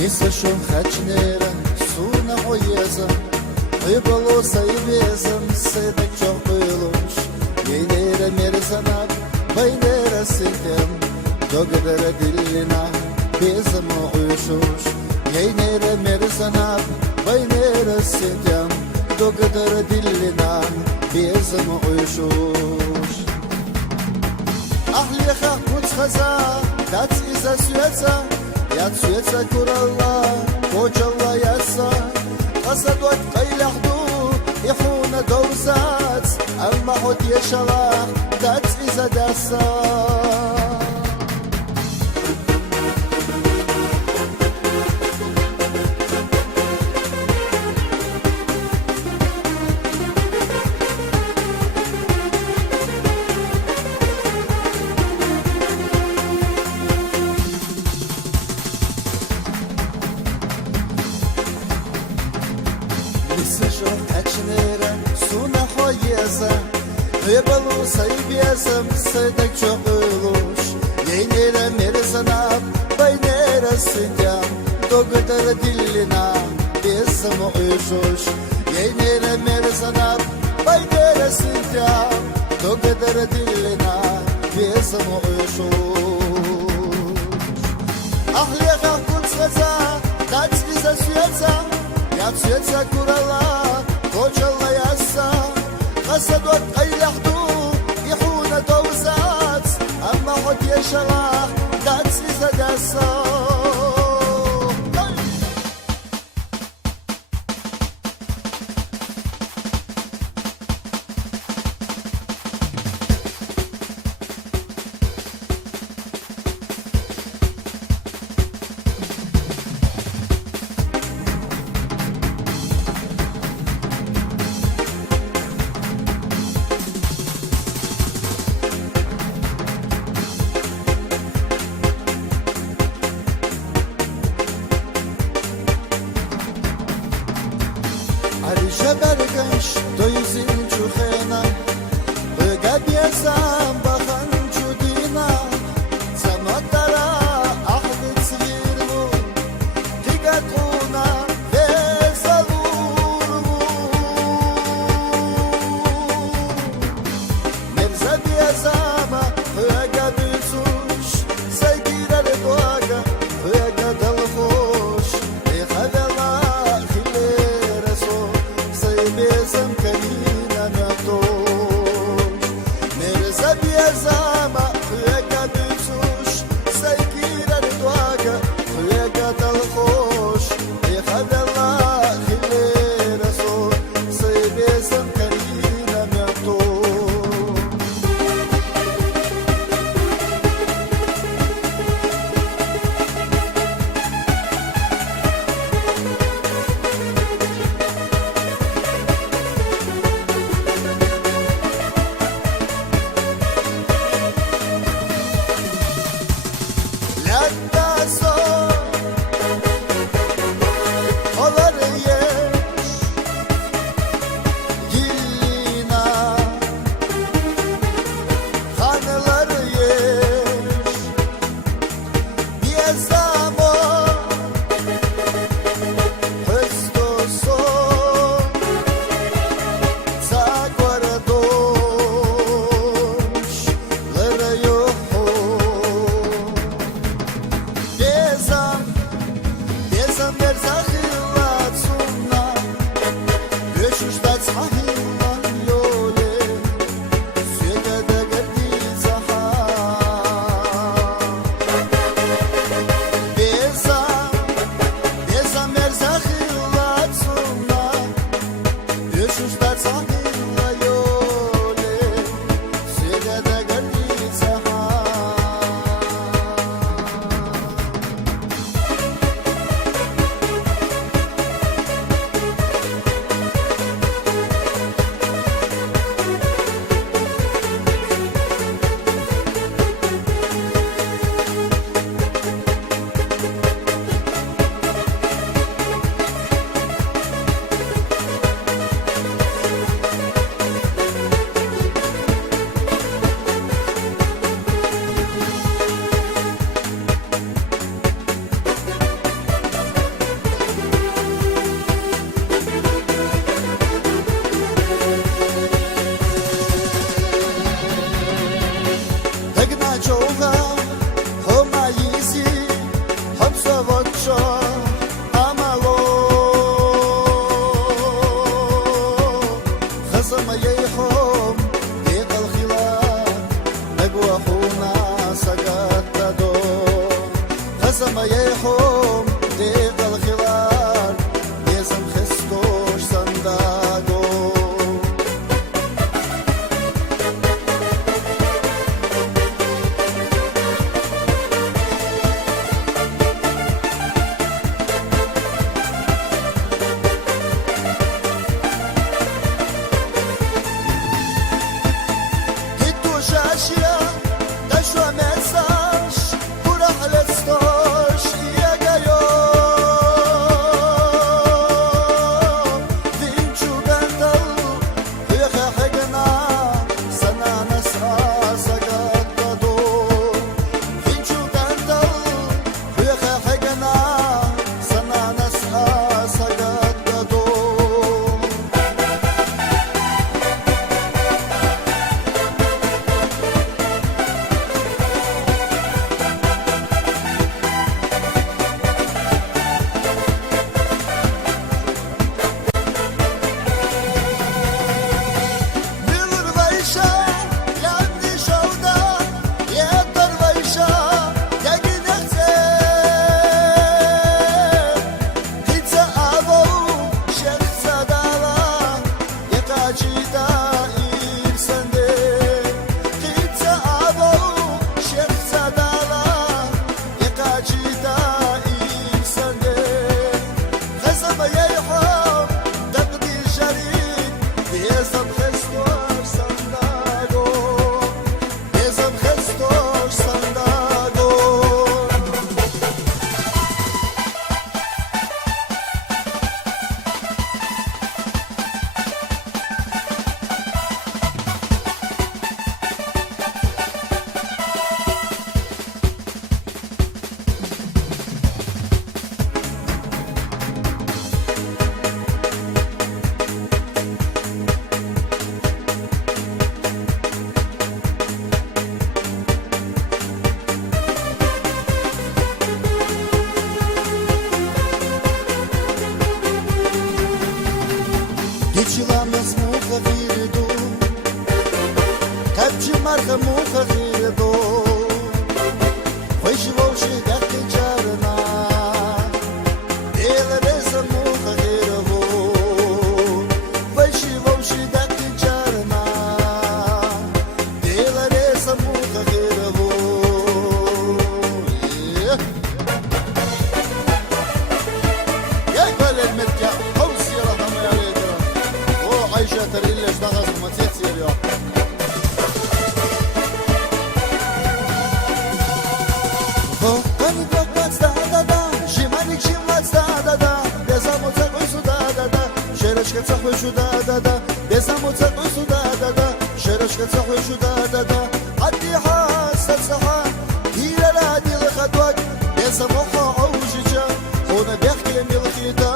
Нисашон хачнера суна оеза Выбало сайбезам седак чокылуш Ейнера мерзанап байнера ситем Догдара диллина безам уйшуш Ейнера мерзанап байнера ситем Догдара диллина безам уйшуш Ахлиха куцхаза дац иза сюэца Яд сюэца куралла кочалла яса Асадуат кайляхду ихуна доузац Алма хот ешалах дац иза даса Нисашон хачнера суна хоеза Выбало сайбезам седак чокылуш Ейнера мерзанап байнера ситям Догдара диллина безам уйшуш Ейнера мерзанап байнера ситям Догдара диллина безам уйшуш Ахлеха куцхаза дац иза сюэца Яд сюэца курала кочалла яса Асадуат кайляхду ихуна доузац Алма хот ешалах дац иза даса Bergenş doyuzin çuxena Bıgab yezam baxan çudina Zanotara ahdet svirmu Tigatuna vezalurmu Merzab yezama Bıgab yuzuş Saygirar doaga Bıgab dalhoş Ekhavela hilere sol Bezam kanina natosh Merza bezama Khuyega bitsush Saykira ridwaga Khuyega dalkhosh Ekhabella khilera so Say bezam kanina natosh خونه سقط دو خزم يحوم ديق الخلال يزم خستوش صندادو شاشية تشوى مساش وراح لستوش يا جايوم فين شو قندل يخا حقنا سنة نسعى سقط بدور فين شو قندل يخا حقنا سنة نسعى سقط بدور Geçilamaz muha virdu Kapçı marka muha virdu Hoje vou chegar que jarna Ela reza muha virdu Hoje vou chegar que jarna Ela reza muha virdu Ya böyle metya Havsi rahmı aleyhi عايشة تريلش دغز وما تيتير يا Volcanic rock bats da da da Shimanic shim bats da da da Bezamotsa koysu da da da Şereşke tsakhoyşu da da da Bezamotsa koysu da da da Şereşke tsakhoyşu da da da Addi hasat saha Hila la dil khadwak Bezamoha awjica Ona bexkile milkhida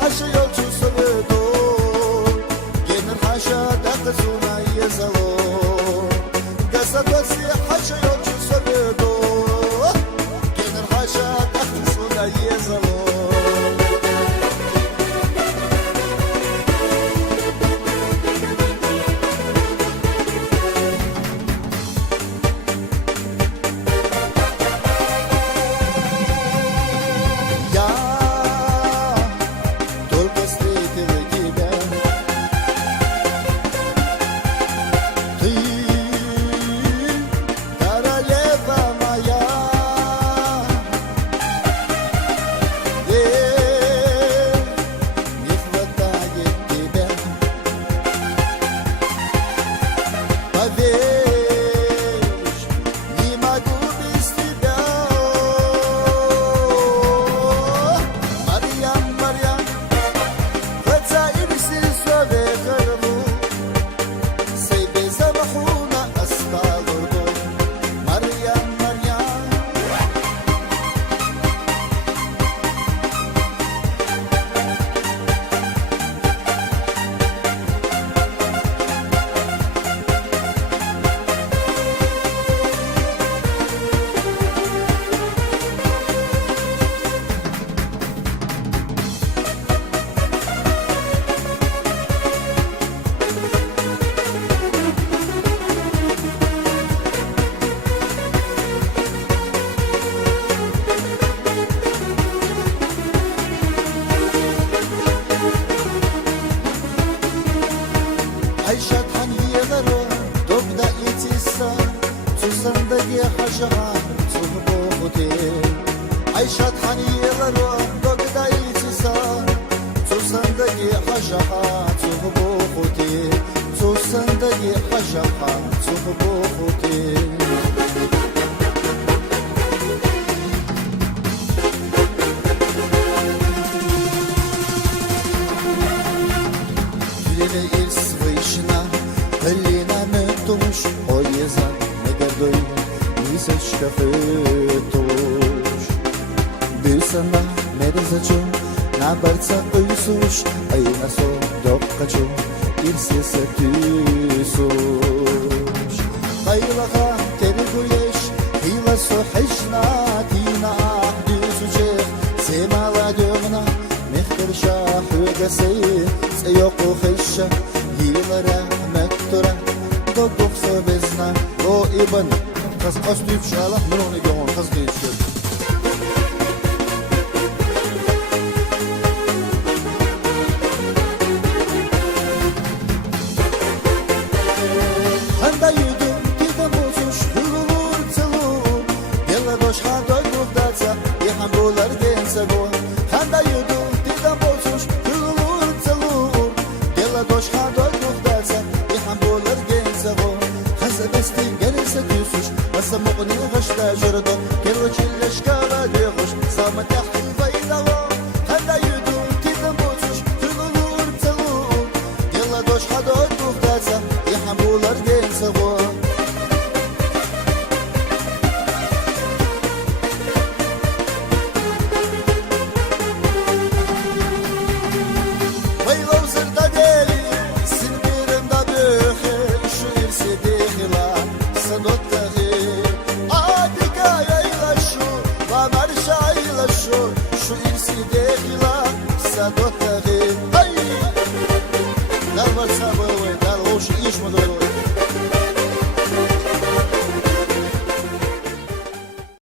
حشي يوتشو سبدو عيشت حنيلة روح دايتسا صندقي حجحات صبوخوتي صندقي حجحات صبوخوتي Dilime irs vışına Hellina metuş O yezan ne gardoy Niseczka fytusz Bysana merezaczą Na barca öysuş Ayna so dokkaczą İrsese tüsuş Haylaha teriguyeş Hila so hejna Tina ah düzücek Semala dögna Mehter şah Hügeseyir Yok خشة هيلا رحمة ترى ضدك سبزنا لو ابن خز أستيب شالح منوني جون خز ليش هندا يدو كده بوزوش هلور تلور يلا دوش هندا يدوكداتsa يحملولر جنسا جون هندا يدو كده بوزوش هلور تلور Doş hadoy muhtaça и хамболар генцаво хаса бести гелесе тюсуш маса мугни гашта журдо керочиллеш кала дегуш сама тахти вайдаво хада юду тидам бочуш тулур целу дела дош hadoy muhtaça и хамболар генцаво Şu irsi dehila sadotari Hay! Dar var sabır ve dar hoş iş mi doğru